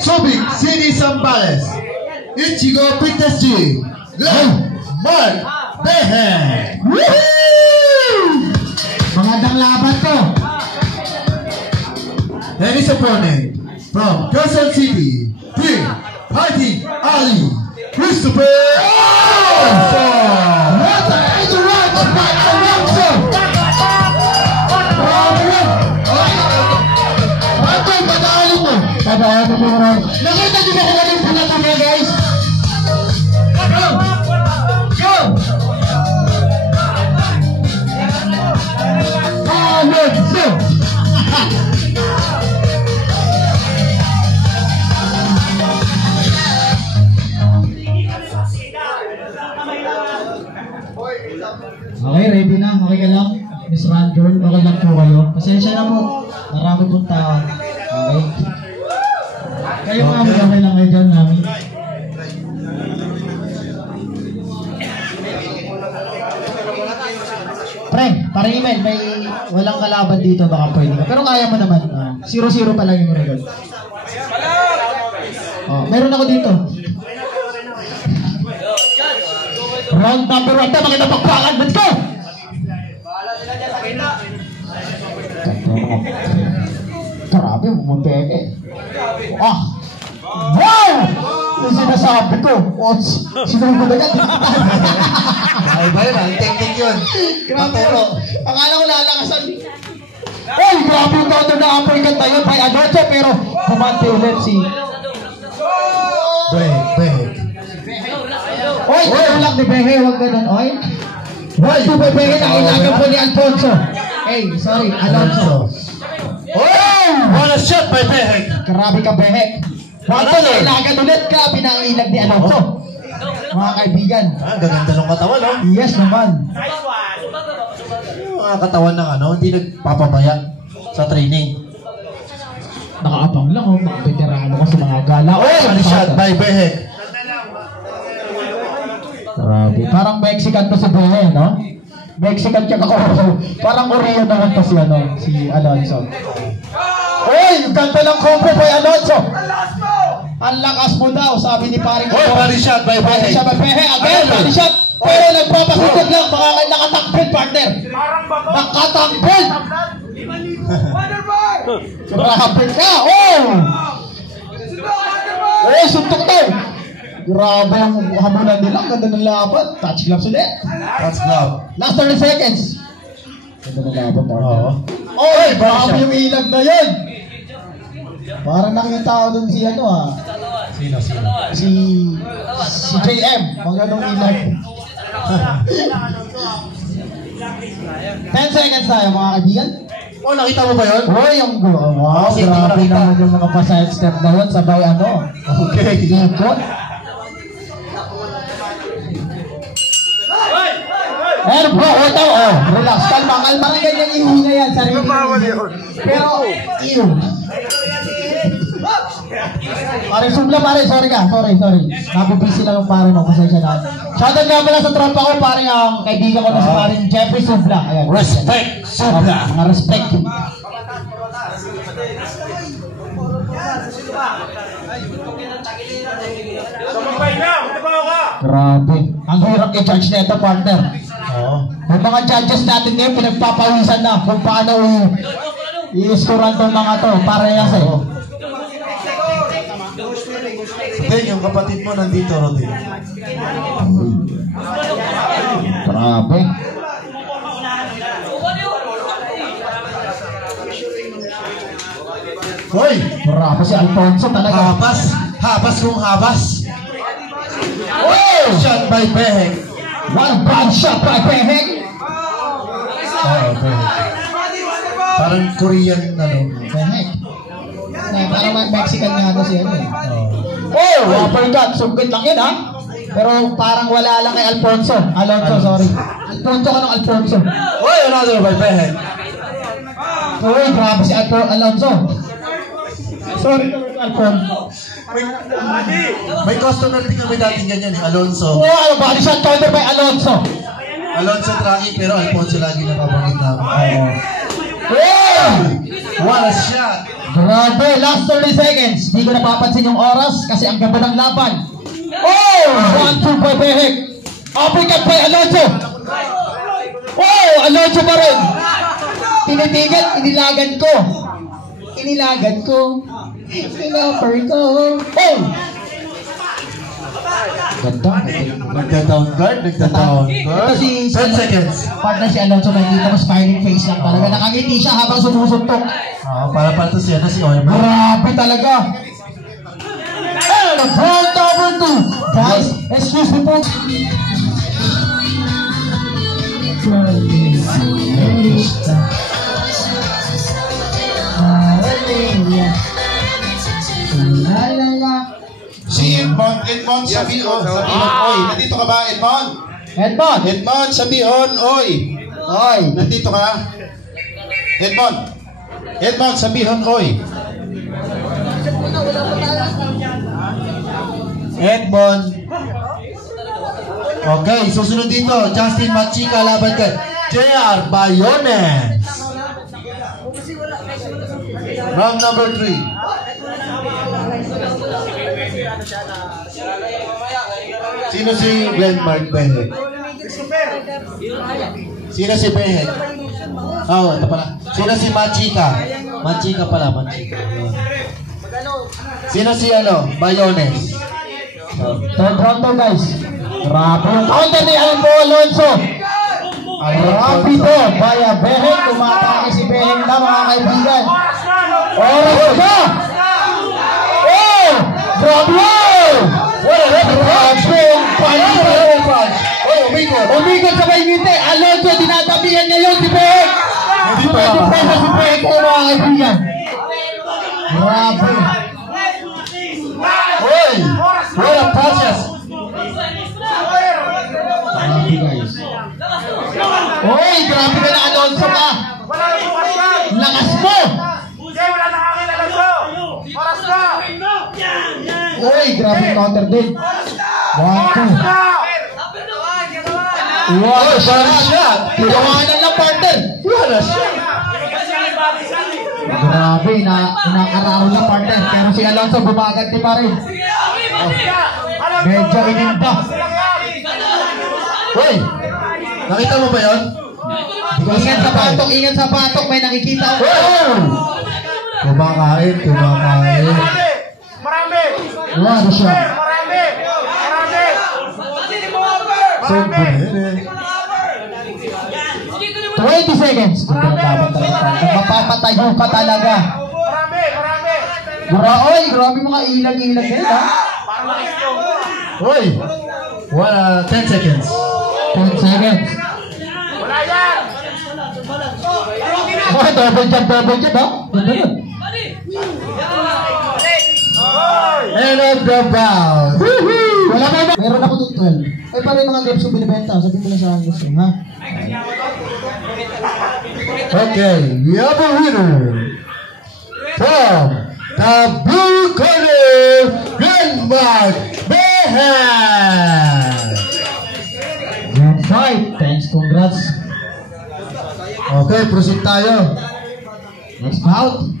Subic City Zambales, Ichigo Fitness Gym, Mark Behe. Magandang laban to. And his opponent from Quezon City, Team Fighting Ali Christopher. What a right to fight Alonso. Nakita niyo ba kung anong pinato niya, guys? Go! Go! Alonso! Okay, ready na. Okay ka lang? Miss Randall, okay lang po kayo. Pasensya na po. Marami pong tao. Okay. Kayo nga, okay lang kayo dyan namin. Pre, para email, may walang kalaban dito, baka pwede ka. Pero kaya mo naman. 0-0 pa lang yung record. Oh, meron ako dito. Round number 1 na, makita pagpakan. Let's go! Grabe, mumuteke. Ah! Wow! Yung sinasabi ko. Sinunod agad. Ay ba yun? Ang technique yun. Grabe. Akala ko lalakasan. Ay, grabe yung counter na uppercut na yun by Alonso, pero kumante ulit si... Behe. Oy, tulak ni Behe, huwag ganun, oy. Oy, si Behe na ilagan po ni Alfonso. Hey, sorry, Alonso. Oh! What a shot by Behe. Grabe ka, Behe. Wato na ilagan ulit, grabe na ang ilag ni Alonso. Mga kaibigan. Gaganda ng katawan, no? Yes naman. Yung mga katawan ng hindi nagpapabaya sa training. Nakaabang lang, mga veterano ko sa mga gala. What a shot by Behe. Grabe. Parang Mexican to si Behe, no? Mexican ka ako. Parang Korean naman to si Alonso. Uy! Yung ganda ng combo by Alonso! Ang lakas mo daw, sabi ni paring Oh, body shot by Behe. Body shot by Behe. Again, body shot. Pero nagpapasugod lang, baka nakatakbid, partner. Nakatakbid! Grabe ka! Oh! Oh, suntok daw! Grabe ang hamunan nila. Ang ganda ng laban. Touch gloves ulit. Touch glove. Last 30 seconds. Ganda ng laban, partner. Oo. Oy, grabe yung ilag na yun. Parang nakita ko dun si Sino? si JM. Mga ganong ilag. 10 seconds tayo, mga kaibigan. Oh, nakita mo ba yun? Uy, yung wow, Kasi grabe hindi ko nakita. naman yung mga pa-side step na yun. Sabay Okay. ikot. Pero bro, ito, relax, kalma rin ganyan ihinga yan, sarili. Pero, ew. Pare, subla pare, sorry. Napupisi lang yung pare mo, pasensya na. Shoutout nga pala sa tropa ko, pare ang kaibigan ko na si pare Jeffrey Subla. Ayan. Respect, Subla. Mga respect. Grabe. Ang hirap i-judge na ito, partner. Oo. May mga judges natin ngayon, pinagpapawisan na kung paano i-scorean itong mga to. Para yan sa'yo. Then, yung kapatid mo nandito, Rodin. Grabe. Hoy! Grabe si Alfonso talaga. Habas kung habas. Oh! Shot by Behe. One bad shot by Behe. Behe. Parang Korean, Behe. Parang Mexican nga si ano eh. Oh! Uppercut. Sugod lang yun, ha? Pero parang wala lang kay Alfonso. Alonso, sorry. Alfonso ka ng Alfonso. Hoy! Another by Behe. Uy, grabe si Alonso. Sorry naman Alfonso. May customer din kami dating ganyan, Alonso. Oh, body shot counter by Alonso. Alonso tracking pero Alfonso lagi nababanggit namin. Oh! What a shot! Grabe, last 30 seconds. Hindi ko napapansin yung oras kasi ang ganda ng laban. Oh! 1-2 by Behek. Uppercut by Alonso. Oh! Alonso pa rin. Tinitigan, inilagan ko. Inilagan ko. Inoffer ko. Oh! Ganda. Nagda-down guard. Ito si 10 seconds. partner si Alonso, nakikita mo smiling face lang talaga. Nakangiti siya habang sumusuntok. Para to siya na si Oyman. Grabe talaga. And round number 2. Guys, excuse me po. Si Edmond Sabihon, oy, nandito ka ba, Edmond? Edmond, Sabihon, oy. oy. Nandito ka? Edmond Sabihon, oy. Edmond. Okay, susunod dito. Justin Machika laban kay JR Bayones. Round number 3. Sino si Glenmark Behek? Sino si Behek? Oh, ito pala. Sino si Machika? Machika pala, Machika. Sino si Bayones? Third round to, guys. Grabe yung counter ni Alonso. Grabe to. Via Behek. Tumatake si Behek na, mga kaibigan. Oras na. Oh! Grabe! Grabe yung punch. Umikot sa may ngiti. Alonso, dinatabihan niya yun si Behek. Sumedipesa si Behek ko, mga kaibigan. Grabe. Hoy! What a process! Grabe, guys. Oy, grabe ka na, Alonso ka. Lakas mo. Wala na kami na Alonso. Oras na. Oy, grabe yung counter din. 1-2. What a shot. Tinawanan lang, partner. What a shot! Grabe, inakararo lang, partner. Pero si Alonso bumaganti pa rin. Medyo ininda. Hoy! Nakita mo ba yun? Ingat sa patok, may nakikita ako. Oh! Kumakain. Marami. What a shot. Marami. So, 20 seconds. Ganda ng laban talaga. Mapapatayo ka talaga. Marami. Grabe mga ilag-ilag yan, ha? Hoy! 10 seconds. 10 seconds. Wala yan. Oh, double jump, ha? Ganda yun. End of the bout. Wala ba? Meron ako dito 12. Ay, pareho mga grapes yung binibenta. Sabi ko na sa Angus, ha? Okay, we have a winner from the blue corner, Glenmark Behek. Good fight. Thanks, congrats. Okay, proceed tayo. Next bout.